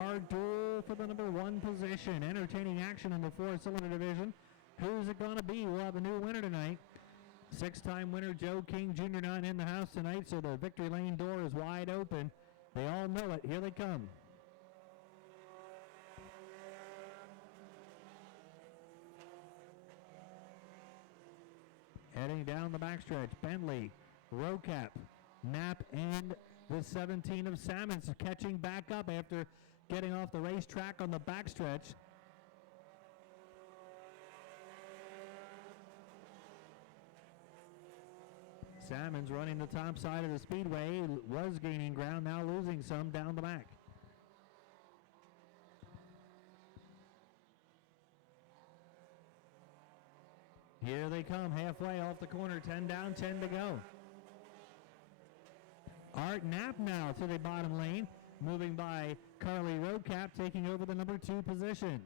Our duel for the number 1 position. Entertaining action in the 4-cylinder division. Who's it going to be? We'll have a new winner tonight. 6-time winner Joe King Jr. not in the house tonight, so the victory lane door is wide open. They all know it. Here they come. Heading down the backstretch, Bentley, Rocap, Knapp, and the 17 of Salmons catching back up after getting off the racetrack on the backstretch. Salmons running the top side of the speedway, was gaining ground, now losing some down the back. Here they come, halfway off the corner, 10 down, 10 to go. Art Knapp now to the bottom lane, moving by Carly Rocap, taking over the number 2 position.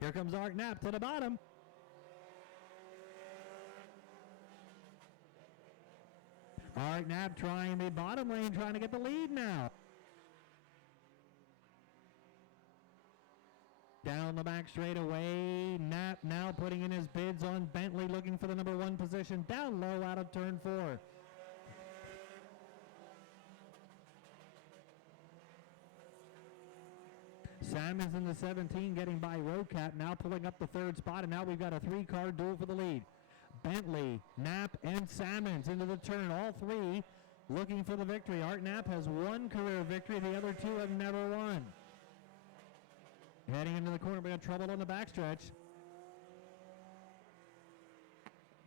Here comes Art Knapp to the bottom. Art Knapp trying the bottom lane, trying to get the lead now. Down the back straightaway, Knapp now putting in his bids on Bentley, looking for the number 1 position, down low out of turn 4. Salmons in the 17 getting by Rocap, now pulling up the 3rd spot, and now we've got a 3-car duel for the lead. Bentley, Knapp, and Salmons into the turn, all 3 looking for the victory. Art Knapp has 1 career victory, the other 2 have never won. Heading into the corner, we got trouble on the backstretch.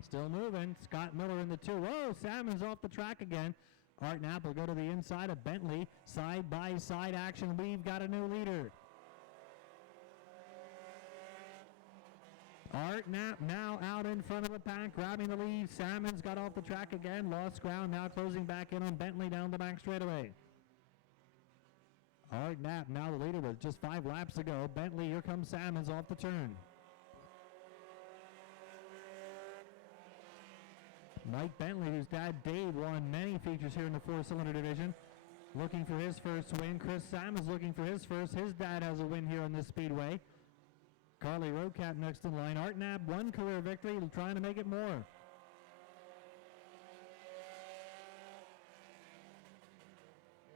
Still moving, Scott Miller in the 2. Whoa, Salmons off the track again. Art Knapp will go to the inside of Bentley. Side-by-side action, we've got a new leader. Art Knapp now out in front of the pack, grabbing the lead. Salmons got off the track again, lost ground, now closing back in on Bentley down the back straightaway. Art Knapp now the leader with just 5 laps ago. Bentley, here comes Salmons off the turn. Mike Bentley, whose dad Dave won many features here in the 4-cylinder division, looking for his first win. Chris Salmons looking for his first. His dad has a win here on this speedway. Carly Rocap next in line. Art Knapp, 1 career victory, trying to make it more.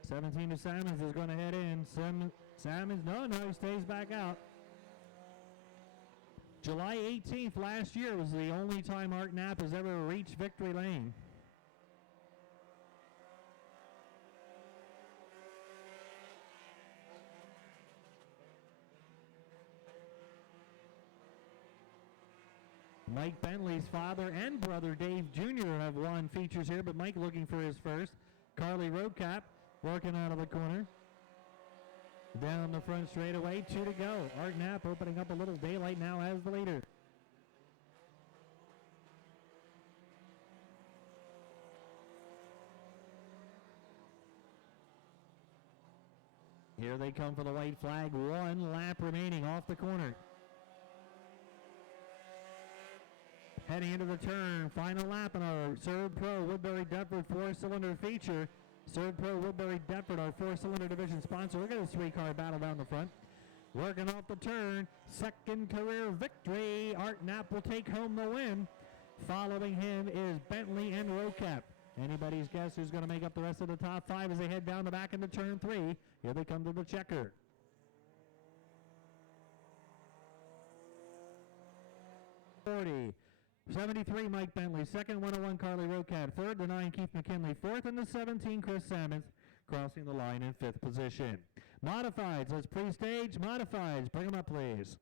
(17) of Salmons is going to head in. Salmons, no, he stays back out. July 18th last year was the only time Art Knapp has ever reached victory lane. Mike Bentley's father and brother Dave Jr. have won features here, but Mike looking for his first. Carly Rocap working out of the corner. Down the front straightaway, 2 to go. Art Knapp opening up a little daylight now as the leader. Here they come for the white flag. 1 lap remaining off the corner. Heading into the turn, final lap in our Serb Pro Woodbury Deptford 4-cylinder feature. Serb Pro Woodbury Deptford, our 4-cylinder division sponsor. Look at this 3-car battle down the front. Working off the turn, 2nd career victory. Art Knapp will take home the win. Following him is Bentley and Rocap. Anybody's guess who's going to make up the rest of the top 5 as they head down the back into turn 3. Here they come to the checker. (40) 73, Mike Bentley. 2nd, 101, Carly Rocap. 3rd, the 9, Keith McKinley. 4th, and the 17, Chris Salmons, crossing the line in 5th position. Modifieds, let's pre-stage. Modifieds, bring them up, please.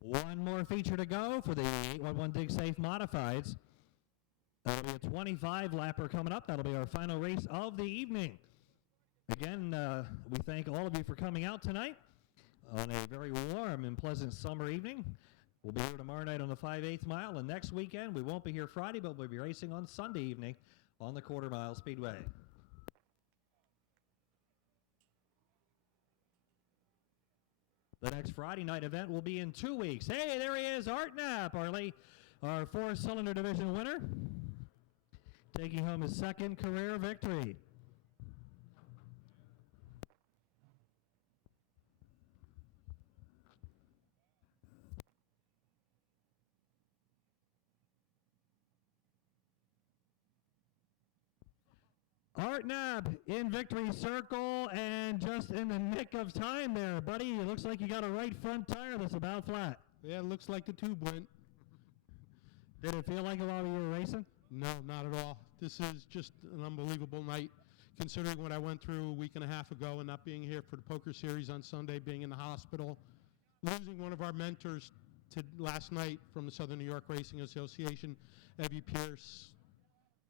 One more feature to go for the 811 Dig Safe Modifieds. That'll be a 25 lapper coming up. That'll be our final race of the evening. Again, we thank all of you for coming out tonight. on a very warm and pleasant summer evening. We'll be here tomorrow night on the 5/8 mile, and next weekend we won't be here Friday, but we'll be racing on Sunday evening on the quarter mile speedway. The next Friday night event will be in 2 weeks. Hey, there he is, Art Knapp, our four-cylinder division winner, taking home his second career victory. Art Knapp in victory circle and just in the nick of time there, buddy. It looks like you got a right front tire that's about flat. Yeah, it looks like the tube went. Did it feel like it while you were racing? No, not at all. This is just an unbelievable night, considering what I went through a week and a half ago and not being here for the poker series on Sunday, being in the hospital, losing one of our mentors to last night from the Southern New York Racing Association, Evie Pierce.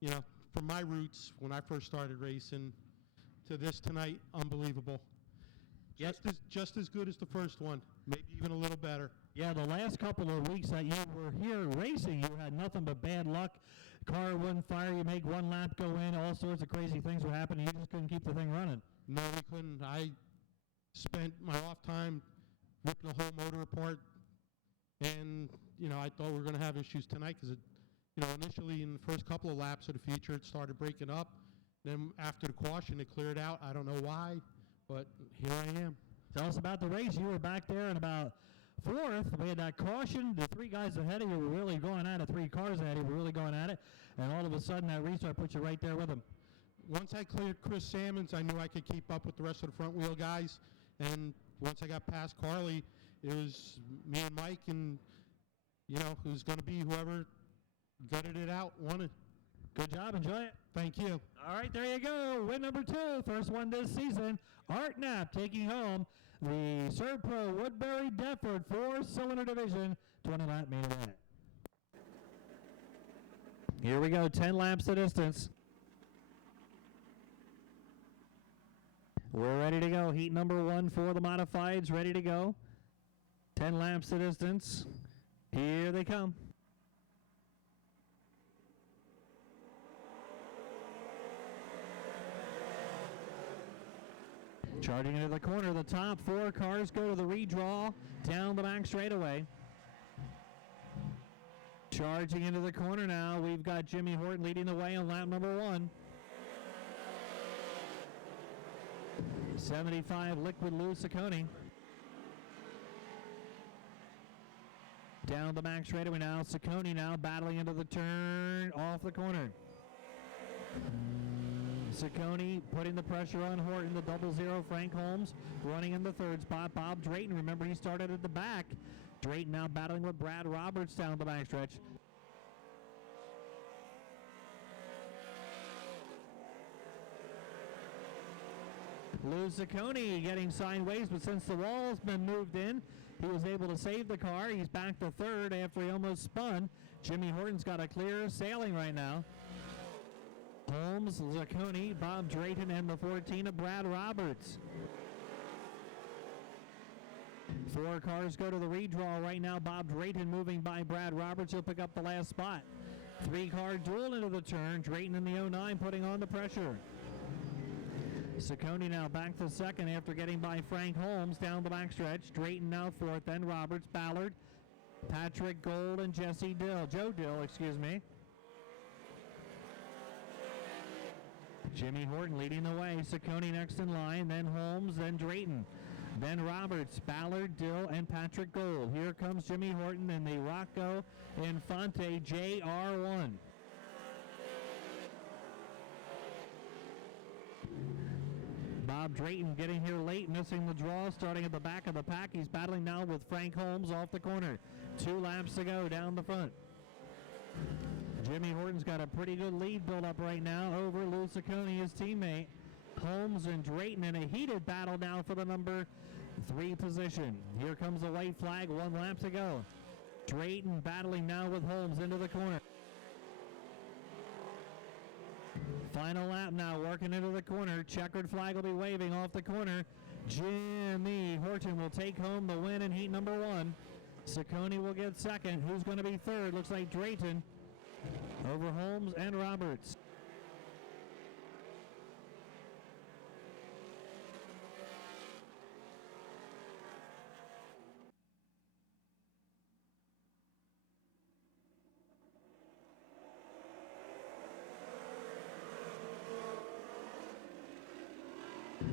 You know, from my roots when I first started racing to this tonight, unbelievable. Just as good as the first one, maybe even a little better. Yeah, the last couple of weeks that you were here racing, you had nothing but bad luck. Car wouldn't fire, you make one lap go in, all sorts of crazy things were happening. You just couldn't keep the thing running. No, we couldn't. I spent my off time ripping the whole motor apart, and, you know, I thought we were going to have issues tonight because, you know, initially in the first couple of laps of the feature, it started breaking up. Then after the caution, it cleared out. I don't know why, but here I am. Tell us about the race. You were back there in about fourth. We had that caution. The three guys ahead of you were really going at it. 3 cars ahead of you were really going at it. And all of a sudden, that restart put you right there with them. Once I cleared Chris Salmons, I knew I could keep up with the rest of the front wheel guys. And once I got past Carly, it was me and Mike, and, you know, it was going to be whoever gutted it out, won it. Good job. Enjoy it. Thank you. All right, there you go. Win number 2. First one this season. Art Knapp taking home the Serb Pro Woodbury Deptford 4-cylinder division 20-lap main event. Here we go. 10 laps the distance. We're ready to go. Heat number 1 for the modifieds. Ready to go. 10 laps the distance. Here they come. Charging into the corner, the top 4 cars go to the redraw down the back straightaway. Charging into the corner now, we've got Jimmy Horton leading the way on lap number 1. 75 Liquid Lou Ciccone. Down the back straightaway now, Ciccone now battling into the turn off the corner. Ciccone putting the pressure on Horton, the 00 Frank Holmes running in the 3rd spot. Bob Drayton, remember he started at the back. Drayton now battling with Brad Roberts down the backstretch. Lou Ciccone getting sideways, but since the wall's been moved in, he was able to save the car. He's back to 3rd after he almost spun. Jimmy Horton's got a clear sailing right now. Holmes, Ciccone, Bob Drayton, and the 14 of Brad Roberts. 4 cars go to the redraw right now. Bob Drayton moving by Brad Roberts. He'll pick up the last spot. 3-car duel into the turn. Drayton in the 09 putting on the pressure. Ciccone now back to 2nd after getting by Frank Holmes down the backstretch. Drayton now 4th, then Roberts, Ballard, Patrick Gold, and Joe Dill, excuse me. Jimmy Horton leading the way. Ciccone next in line, then Holmes, then Drayton, then Roberts, Ballard, Dill, and Patrick Gold. Here comes Jimmy Horton and the Rocco Infante JR1. Bob Drayton getting here late, missing the draw, starting at the back of the pack. He's battling now with Frank Holmes off the corner. 2 laps to go down the front. Jimmy Horton's got a pretty good lead built up right now over Lou Ciccone, his teammate. Holmes and Drayton in a heated battle now for the number 3 position. Here comes the white flag, 1 lap to go. Drayton battling now with Holmes into the corner. Final lap now, working into the corner. Checkered flag will be waving off the corner. Jimmy Horton will take home the win in heat number 1. Saccone will get second. Who's going to be third? Looks like Drayton over Holmes and Roberts.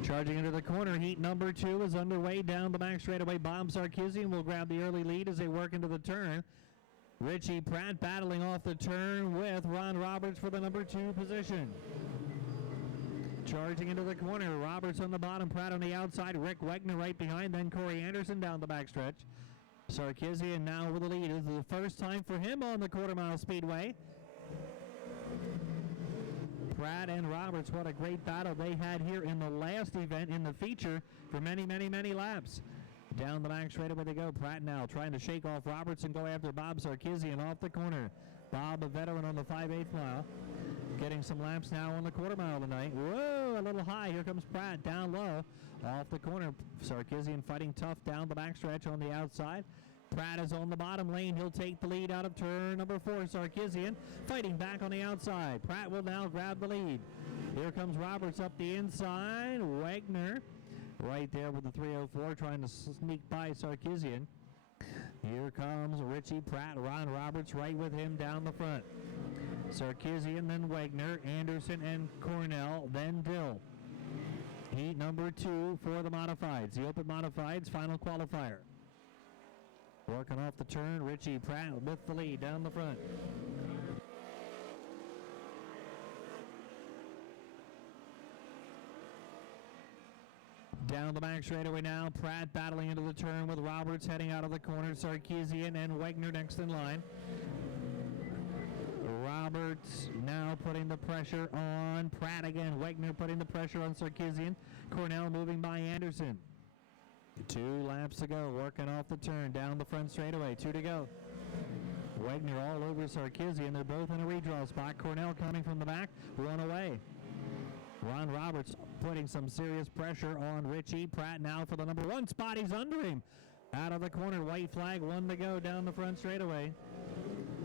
Charging into the corner, heat number 2 is underway. Down the back straightaway, Bob Sarkisian will grab the early lead as they work into the turn. Richie Pratt battling off the turn with Ron Roberts for the number 2 position. Charging into the corner, Roberts on the bottom, Pratt on the outside, Rick Wegner right behind, then Corey Anderson down the backstretch. Sarkisian now with the lead. This is the first time for him on the quarter-mile speedway. Pratt and Roberts, what a great battle they had here in the last event in the feature for many, many, many laps. Down the back straightaway they go. Pratt now trying to shake off Roberts and go after Bob Sarkisian off the corner. Bob, a veteran on the 5/8 mile, getting some laps now on the quarter mile tonight. Whoa, a little high. Here comes Pratt down low off the corner. Sarkisian fighting tough down the backstretch on the outside. Pratt is on the bottom lane. He'll take the lead out of turn number 4. Sarkisian fighting back on the outside. Pratt will now grab the lead. Here comes Roberts up the inside. Wegner right there with the 304 trying to sneak by Sarkisian. Here comes Richie Pratt. Ron Roberts right with him down the front. Sarkisian, then Wegner, Anderson and Cornell, then Dill. Heat number 2 for the modifieds. The open modifieds, final qualifier. Working off the turn, Richie Pratt with the lead down the front. Down the back straightaway now, Pratt battling into the turn with Roberts heading out of the corner, Sarkisian and Wegner next in line. Roberts now putting the pressure on Pratt again. Wegner putting the pressure on Sarkisian. Cornell moving by Anderson. 2 laps to go, working off the turn, down the front straightaway, 2 to go. Wegner all over Sarkisian, they're both in a redraw spot. Cornell coming from the back, 1 away. Ron Roberts putting some serious pressure on Richie Pratt now for the number 1 spot. He's under him. Out of the corner, white flag, 1 to go down the front straightaway.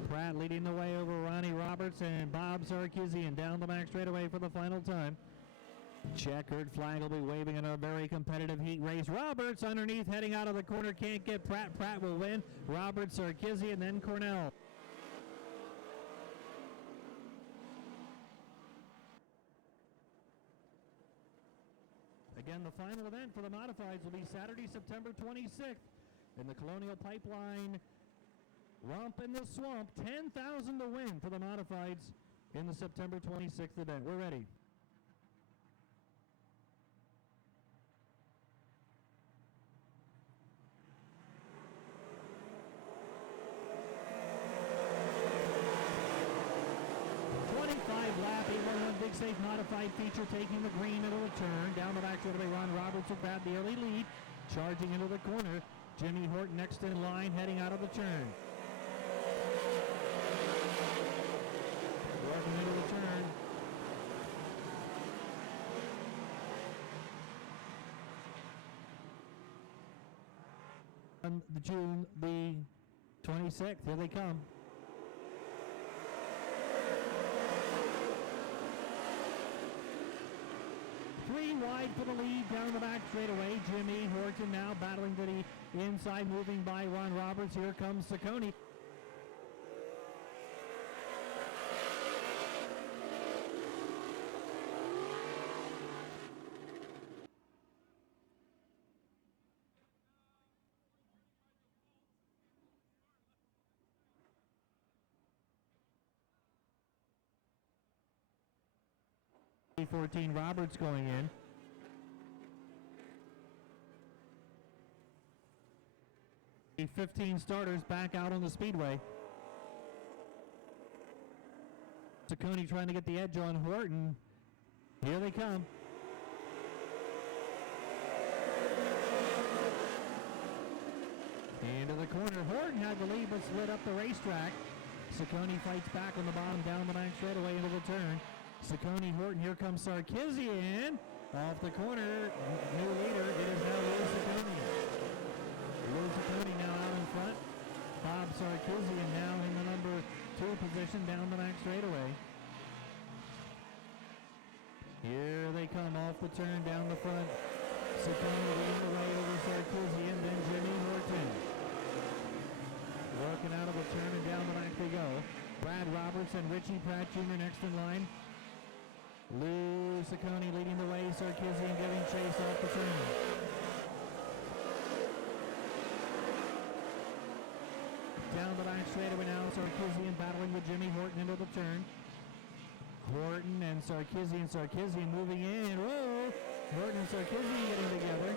Pratt leading the way over Ronnie Roberts and Bob Sarkisian down the back straightaway for the final time. Checkered flag will be waving in a very competitive heat race. Roberts underneath heading out of the corner, can't get Pratt. Pratt will win. Roberts, Sarkisian, then Cornell. Again, the final event for the modifieds will be Saturday, September 26th in the Colonial Pipeline Romp in the Swamp. 10,000 to win for the modifieds in the September 26th event. We're ready. Lap 811 Big Safe modified feature taking the green into the turn. Down the back straightaway, Ron Roberts will grab the early lead. Charging into the corner, Jimmy Horton next in line, heading out of the turn. Working into the turn. On the June the 26th, here they come. Three wide for the lead down the back straightaway. Jimmy Horton now battling to the inside, moving by Ron Roberts. Here comes Saccone. .14 Roberts going in. 15 starters back out on the speedway. Saccone trying to get the edge on Horton. Here they come. Into the corner. Horton had the lead but slid up the racetrack. Saccone fights back on the bottom down the back straightaway into the turn. Saccone, Horton, here comes Sarkisian. Off the corner, new leader, it is now Lou Ciccone. Lou Ciccone now out in front. Bob Sarkisian now in the number 2 position down the back straightaway. Here they come off the turn down the front. Ciccone leading the way over Sarkisian, then Jimmy Horton. Working out of the turn and down the back they go. Brad Roberts and Richie Pratt Jr. next in line. Lou Ciccone leading the way, Sarkisian giving chase off the turn. Down the back straightaway now, Sarkisian battling with Jimmy Horton into the turn. Horton and Sarkisian moving in. Whoa! Horton and Sarkisian getting together.